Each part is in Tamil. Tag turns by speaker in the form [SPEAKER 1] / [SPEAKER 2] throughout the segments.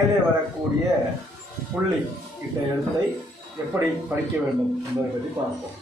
[SPEAKER 1] மேலே வரக்கூடிய புள்ளி இட்ட எழுத்தை எப்படி படிக்க வேண்டும் என்பதை பற்றி பார்ப்போம்.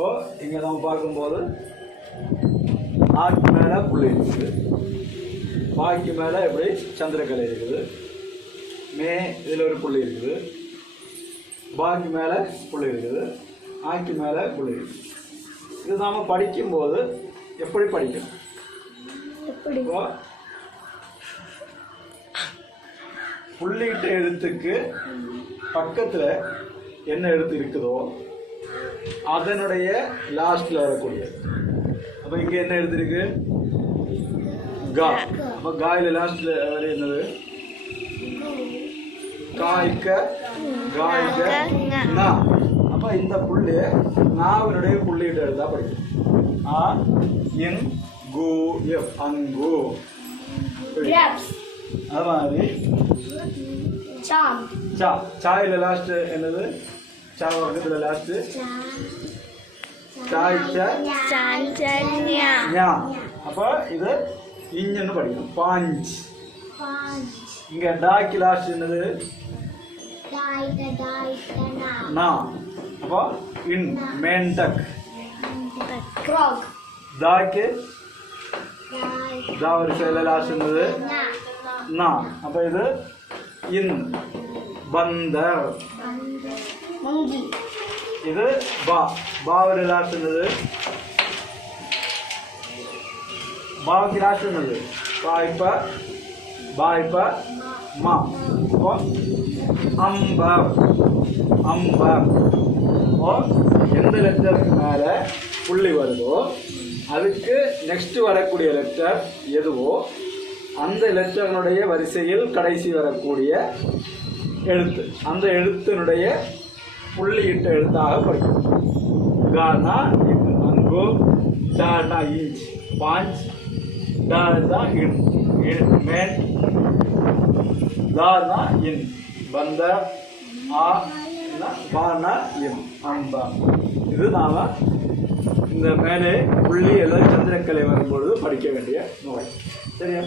[SPEAKER 1] இப்போ இங்கே நம்ம பார்க்கும்போது ஆக்கு மேலே புள்ளி இருக்குது. பாக்கு மேலே எப்படி சந்திரக்கலை இருக்குது. மே இதில் ஒரு புள்ளி இருக்குது. பாக்கு மேலே புள்ளி இருக்குது. ஆக்கி மேலே புள்ளி இருக்குது. இது நாம் படிக்கும்போது எப்படி படிக்கணும்?
[SPEAKER 2] எப்படி?
[SPEAKER 1] இப்போ புள்ளியிட்ட எழுத்துக்கு பக்கத்தில் என்ன எழுத்து இருக்குதோ அதனுடைய லாஸ்ட்ல வரக்கூடிய அப்போ இங்கே என்ன எழுத்து இருக்கு கா. அப்போ காயில லாஸ்ட்ல வர என்னது? காய்க்க காய்க்க நா. அப்போ இந்த புள்ளி நாவினுடைய புள்ளியிட்ட எழுத்தா படிக்கும். ஆ இன் கு எஃப் அங்கு. அது மாதிரி.
[SPEAKER 2] Charm
[SPEAKER 1] சா சாயில லாஸ்ட் என்னது? ചാ അപ്പൊ ഇത് ഇഞ്ഞെന്ന് പഠിക്കണം. പാഞ്ച്. ഇങ്ക ഡാക്കി ലാസ്റ്റ് അപ്പൊ ഇൻ മെണ്ടക്.
[SPEAKER 2] ദാക്ക്
[SPEAKER 1] ഒരു ശൈല ലാസ്റ്റ് അപ്പൊ ഇത് ഇൻ. ബന്ദർ. இது பா பாவரி லாஸ்ட் என்னது பாவுக்கு லாஸ்ட் என்னது பாய்ப்ப பாய்ப்ப மா ஓ அம்ப அம்ப ஓ எந்த லெட்டருக்கு மேலே புள்ளி வருதோ அதுக்கு நெக்ஸ்ட் வரக்கூடிய லெட்டர் எதுவோ அந்த லெட்டர்னுடைய வரிசையில் கடைசி வரக்கூடிய எழுத்து அந்த எழுத்தினுடைய புள்ளியிட்ட எழுத்தாக படிக்கணும். கானா இன் அங்கோ டானா இன்ச் பாஞ்ச் டானா இன் இன் மேன் தானா இன் வந்த ஆ பானா இன் அம்பா. இது நாம இந்த மேலே புள்ளி எல்லாம் சந்திரக்கலை வரும்பொழுது படிக்க வேண்டிய நோய் சரியா?